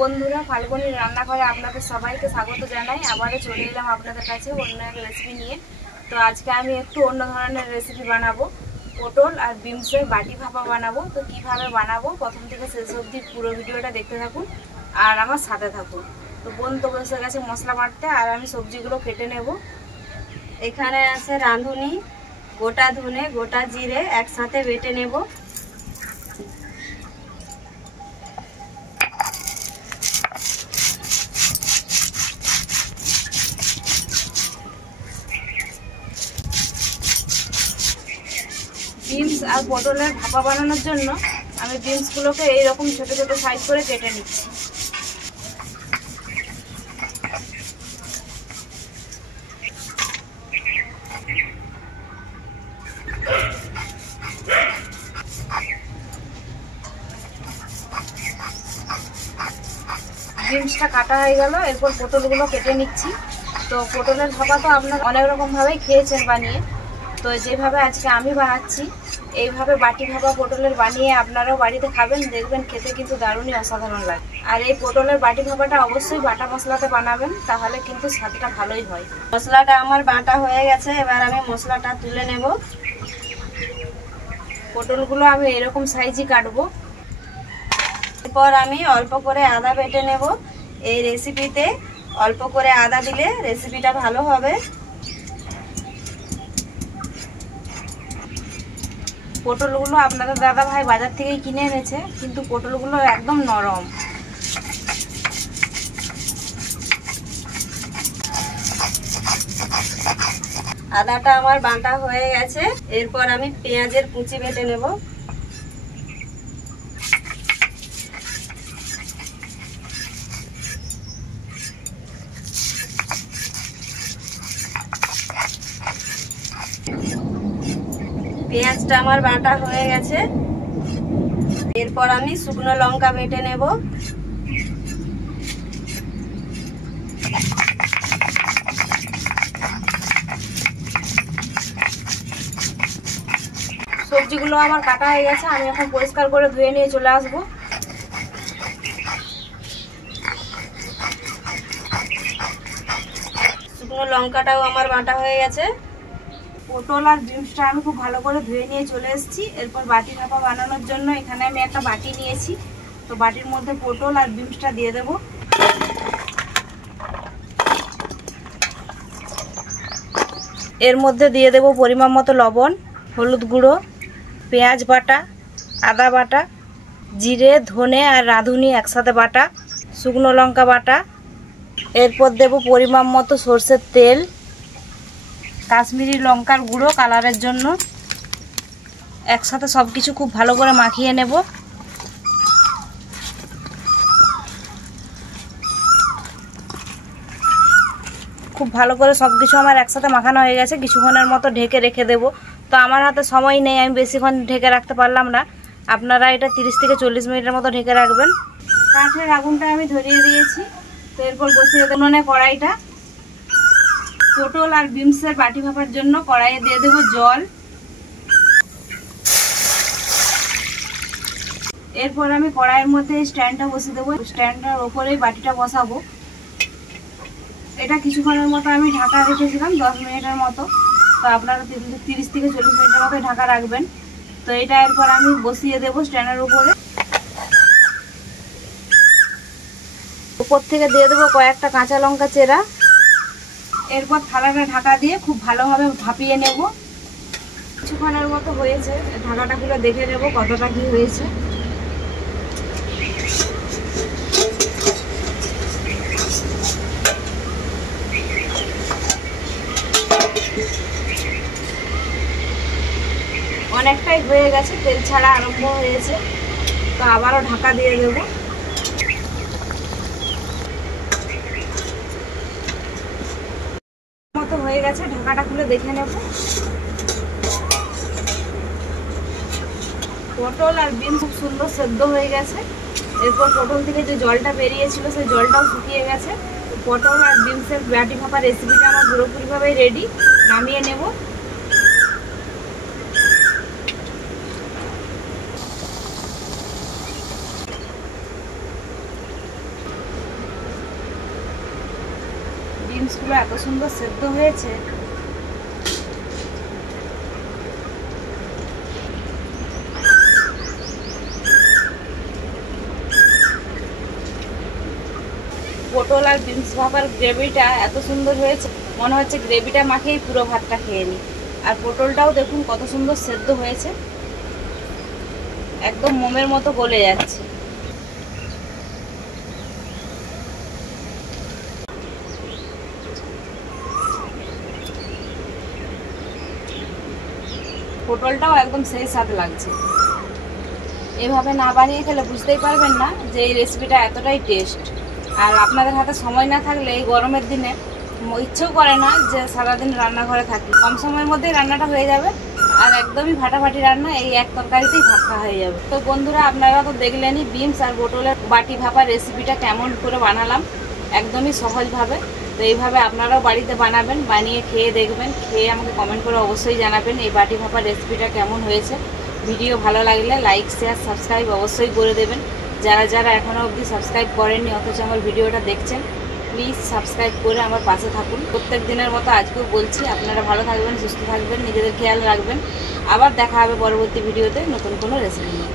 বন্ধুরা, ফাল্গুনির রান্নাঘরে আপনাদের সবাইকে স্বাগত জানাই। আবারও চলে এলাম আপনাদের কাছে অন্য এক রেসিপি নিয়ে। তো আজকে আমি একটু অন্য ধরনের রেসিপি বানাবো, পটল আর বিনসের বাটি ভাপা বানাবো। তো কিভাবে বানাবো প্রথম থেকে শেষ অবধি পুরো ভিডিওটা দেখতে থাকুন আর আমার সাথে থাকুন। তো বোন তো বসে গেছে মশলা বাটতে, আর আমি সবজিগুলো কেটে নেব। এখানে আছে রাঁধুনি, গোটা ধনে, গোটা জিরে একসাথে বেটে নেব। বিনস আর পটলের ভাপা বানানোর জন্য আমি বিনসগুলোকে এইরকম ছোট ছোট সাইজ করে কেটে নিচ্ছি। বিনসটা কাটা হয়ে গেল, এরপর পটলগুলো কেটে নিচ্ছি। তো পটলের ভাপা তো আপনারা অনেক রকমভাবেই খেয়েছেন বানিয়ে, তো যেভাবে আজকে আমি বানাচ্ছি এইভাবে বাটি ভাপা পটলের বানিয়ে আপনারাও বাড়িতে খাবেন, দেখবেন খেতে কিন্তু দারুণই অসাধারণ লাগে। আর এই পটলের বাটি ভাপাটা অবশ্যই বাটা মশলাতে বানাবেন, তাহলে কিন্তু স্বাদটা ভালোই হয়। মশলাটা আমার বাটা হয়ে গেছে, এবার আমি মশলাটা তুলে নেব। পটলগুলো আমি এরকম সাইজই কাটবো। এরপর আমি অল্প করে আদা বেটে নেব। এই রেসিপিতে অল্প করে আদা দিলে রেসিপিটা ভালো হবে। পটলগুলো আপনাদের দাদা ভাই বাজার থেকেই কিনে এনেছে, কিন্তু পটলগুলো একদম নরম। আদাটা আমার বাটা হয়ে গেছে, এরপর আমি পেঁয়াজের কুচি বেটে নেব। পেঁয়াজটা আমার বাটা হয়ে গেছে, এরপর আমি শুকনো লঙ্কা বেটে নেব। সবজিগুলো আমার কাটা হয়ে গেছে, আমি এখন পরিষ্কার করে ধুয়ে নিয়ে চলে আসবো। শুকনো লঙ্কাটাও আমার বাটা হয়ে গেছে। পটল আর বিনসটা আমি খুব ভালো করে ধুয়ে নিয়ে চলে এসেছি। এরপর বাটি ভাপা বানানোর জন্য এখানে আমি একটা বাটি নিয়েছি। তো বাটির মধ্যে পটল আর বিনসটা দিয়ে দেব। এর মধ্যে দিয়ে দেব পরিমাণ মতো লবণ, হলুদ গুঁড়ো, পেঁয়াজ বাটা, আদা বাটা, জিরে, ধনে আর রাঁধুনি একসাথে বাটা, শুকনো লঙ্কা বাটা। এরপর দেব পরিমাণ মতো সরষের তেল, কাশ্মীরি লঙ্কার গুঁড়ো কালারের জন্য। একসাথে সব কিছু খুব ভালো করে মাখিয়ে নেব। খুব ভালো করে সব কিছু আমার একসাথে মাখানো হয়ে গেছে, কিছুক্ষণের মতো ঢেকে রেখে দেব। তো আমার হাতে সময় নেই, আমি বেশিক্ষণ ঢেকে রাখতে পারলাম না। আপনারা এটা 30 থেকে 40 মিনিটের মতো ঢেকে রাখবেন। কাঠের আগুনটা আমি ধরিয়ে দিয়েছি। তো এরপর বসিয়ে দেব কড়াইটা। পটল আর বিনসের বাটি ভাপার জন্য কড়াইয়ে দিয়ে দেব জল। এরপর আমি কড়াইয়ের মধ্যে স্ট্যান্ডটা বসিয়ে দেবো। স্ট্যান্ডটার ওপরেই বাটিটা বসাবো। এটা কিছুক্ষণের মতো আমি ঢাকা রেখেছিলাম, 10 মিনিটের মতো। তো আপনারা 30 থেকে 40 মিনিটের মতো ঢাকা রাখবেন। তো এটা এরপর আমি বসিয়ে দেবো স্ট্যান্ডের উপরে। উপর থেকে দিয়ে দেবো কয়েকটা কাঁচা লঙ্কা চেরা। এরপর থালাটা ঢাকা দিয়ে খুব ভালোভাবে ভাপিয়ে নেব। কিছুক্ষণের মতো হয়েছে, ঢাকাটা খুলে দেখে নেব কতটা কি হয়েছে। অনেকটাই হয়ে গেছে, তেল ছাড়া আরম্ভ হয়েছে। তো আবারও ঢাকা দিয়ে দেব। মতো হয়ে গেছে, ঢাকাটা খুলে দেখে নেব। পটল আর বিন খুব সুন্দর সেদ্ধ হয়ে গেছে। এরপর পটল থেকে যে জলটা বেরিয়েছিল সেই জলটাও শুকিয়ে গেছে। পটল আর বিনসের বাটি ভাপা রেসিপিটা আমার পুরোপুরিভাবে রেডি। নামিয়ে নেব। বিনসগুলো এত সুন্দর সেদ্ধ হয়েছে। পটল আর বিনস ভাপার গ্রেভিটা এত সুন্দর হয়েছে, মনে হচ্ছে গ্রেভিটা মাখেই পুরো ভাতটা খেয়ে নিই। আর পটলটাও দেখুন কত সুন্দর সেদ্ধ হয়েছে, একদম মোমের মতো গলে যাচ্ছে। পটলটাও একদম সেই স্বাদ লাগছে। এভাবে না বানিয়ে খেলে বুঝতেই পারবেন না যে এই রেসিপিটা এতটাই টেস্ট। আর আপনাদের হাতে সময় না থাকলে এই গরমের দিনে ইচ্ছেও করে না যে সারাদিন রান্নাঘরে থাকি, কম সময়ের মধ্যেই রান্নাটা হয়ে যাবে আর একদমই ফাটাফাটি রান্না, এই এক তরকারিতেই ভাত খাওয়া হয়ে যাবে। তো বন্ধুরা, আপনারা তো দেখলেনই বিনস আর পটলের বাটি ভাপার রেসিপিটা কেমন করে বানালাম, একদমই সহজভাবে। তো এইভাবে আপনারাও বাড়িতে বানাবেন, বানিয়ে খেয়ে দেখবেন, খেয়ে আমাকে কমেন্ট করে অবশ্যই জানাবেন এই বাটি ভাপার রেসিপিটা কেমন হয়েছে। ভিডিও ভালো লাগলে লাইক শেয়ার সাবস্ক্রাইব অবশ্যই করে দেবেন। যারা যারা এখনও অবধি সাবস্ক্রাইব করেননি অথচ আমার ভিডিওটা দেখছেন, প্লিজ সাবস্ক্রাইব করে আমার পাশে থাকুন। প্রত্যেক দিনের মতো আজকেও বলছি, আপনারা ভালো থাকবেন, সুস্থ থাকবেন, নিজেদের খেয়াল রাখবেন। আবার দেখা হবে পরবর্তী ভিডিওতে নতুন কোনো রেসিপি নিয়ে।